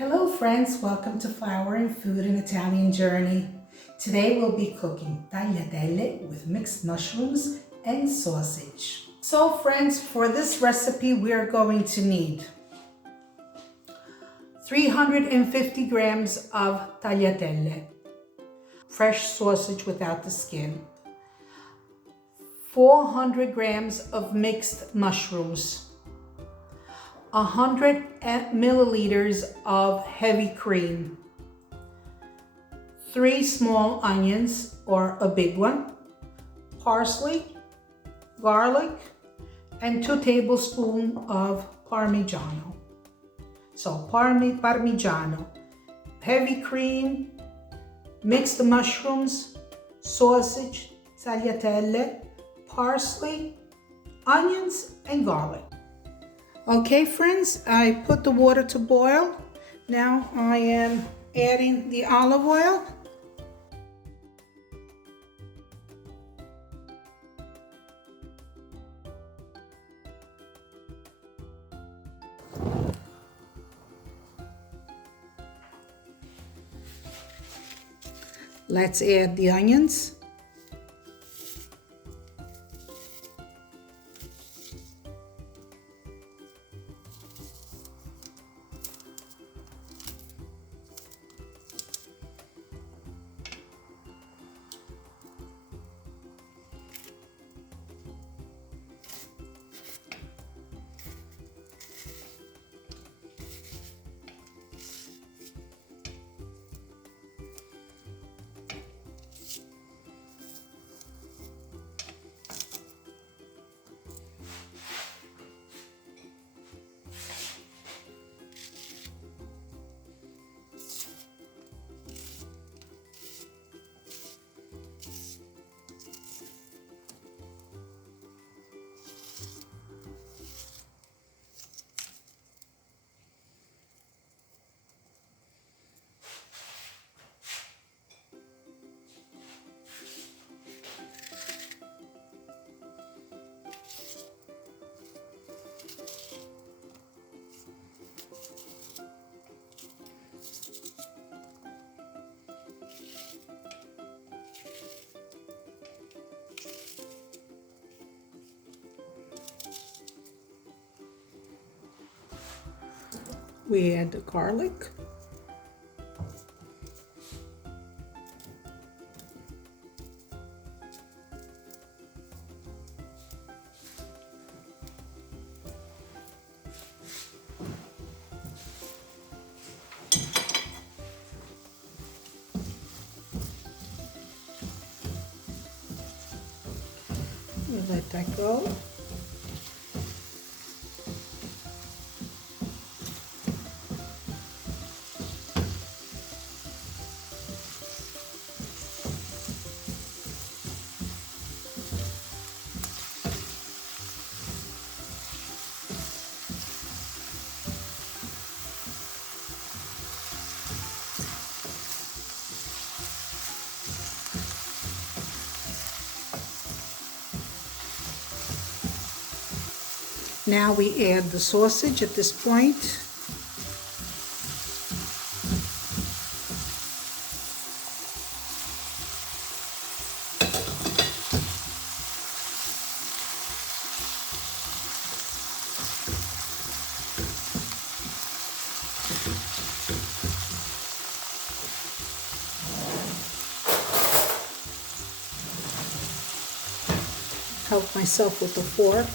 Hello friends, welcome to Flour and Food, an Italian journey. Today we'll be cooking tagliatelle with mixed mushrooms and sausage. So friends, for this recipe we are going to need 350 grams of tagliatelle, fresh sausage without the skin, 400 grams of mixed mushrooms, 100 milliliters of heavy cream, 3 small onions or a big one, parsley, garlic, and 2 tablespoons of Parmigiano. So Parmigiano, heavy cream, mixed mushrooms, sausage, tagliatelle, parsley, onions, and garlic. Okay friends, I put the water to boil. Now I am adding the olive oil. Let's add the onions. We add the garlic. We let that go. Now we add the sausage at this point. Help myself with the fork.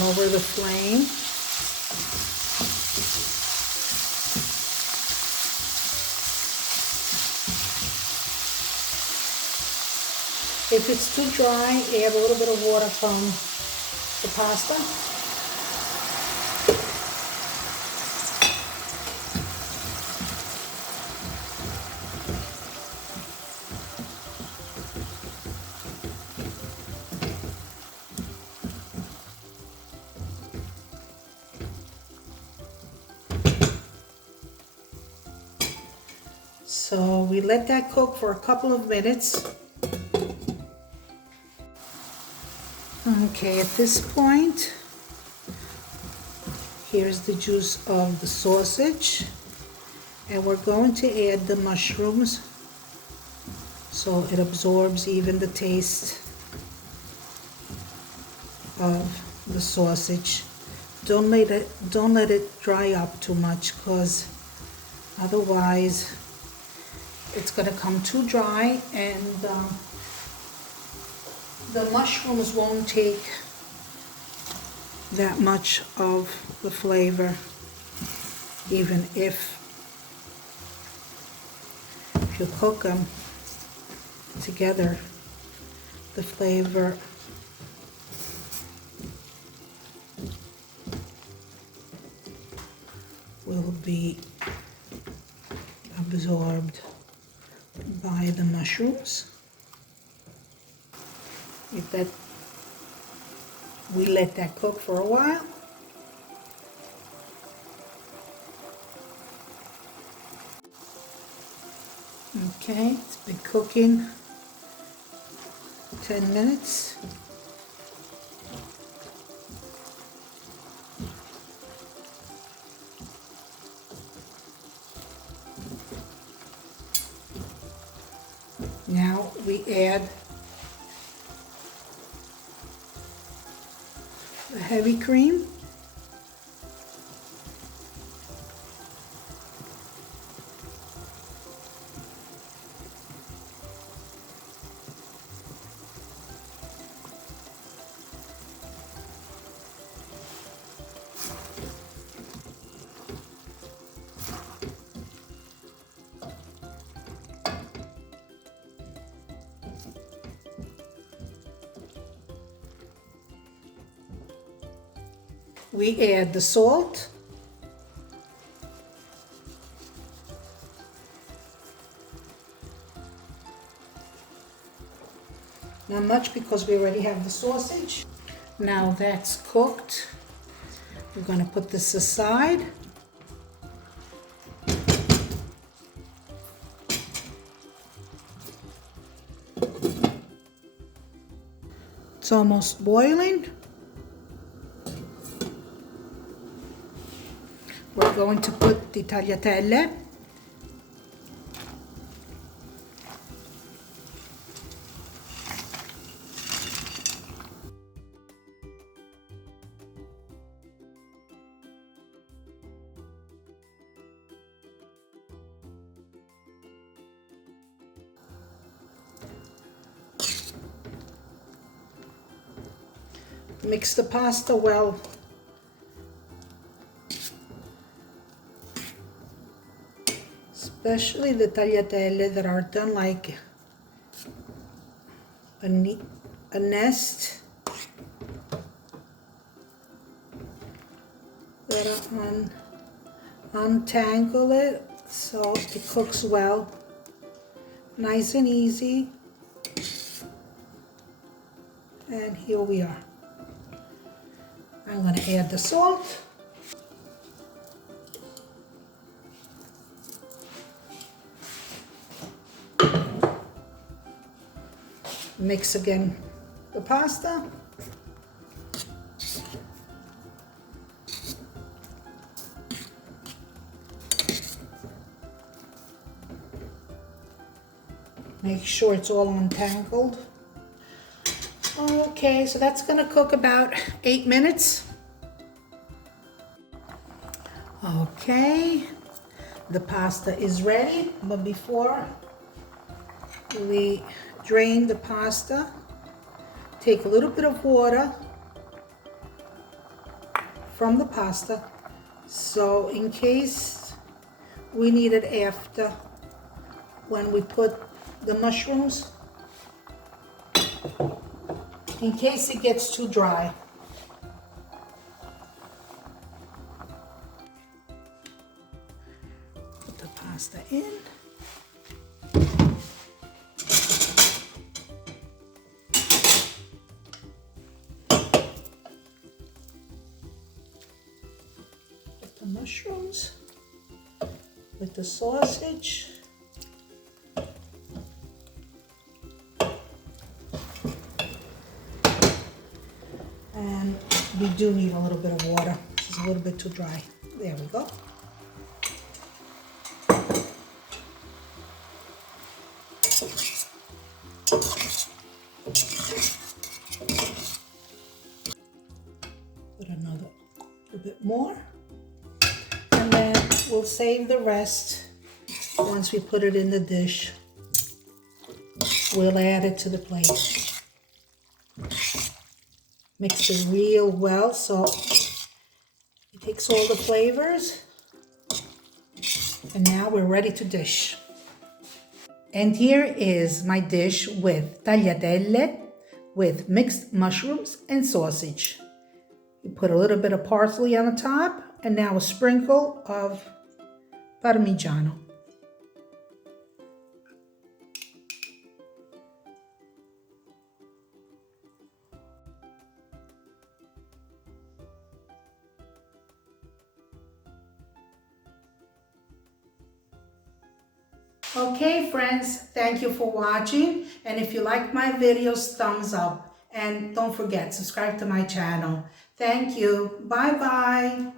Lower the flame. If it's too dry, add a little bit of water from the pasta. So we let that cook for a couple of minutes. Okay, at this point, here's the juice of the sausage, and we're going to add the mushrooms so it absorbs even the taste of the sausage. Don't let it dry up too much, because otherwise it's going to come too dry, and the mushrooms won't take that much of the flavor, even if you cook them together. The flavor will be absorbed by the mushrooms. We let that cook for a while. Okay, it's been cooking 10 minutes. Now we add the heavy cream. We add the salt. Not much, because we already have the sausage. Now that's cooked. We're going to put this aside. It's almost boiling. We're going to put the tagliatelle. Mix the pasta well. Especially the tagliatelle that are done like a nest. Gotta untangle it so it cooks well. Nice and easy. And here we are. I'm going to add the salt. Mix again the pasta. Make sure it's all untangled. Okay, so that's going to cook about 8 minutes. Okay, the pasta is ready, but before we drain the pasta, take a little bit of water from the pasta. So in case we need it after, when we put the mushrooms, in case it gets too dry. Put the pasta in. Put the mushrooms with the sausage. And we do need a little bit of water. This is a little bit too dry. There we go. Put another little bit more. And then we'll save the rest. Once we put it in the dish, we'll add it to the plate. Mix it real well so it takes all the flavors. And now we're ready to dish. And here is my dish with tagliatelle with mixed mushrooms and sausage. You put a little bit of parsley on the top and now a sprinkle of Parmigiano. Okay friends, thank you for watching, and if you like my videos, thumbs up, and don't forget, subscribe to my channel. Thank you. Bye bye.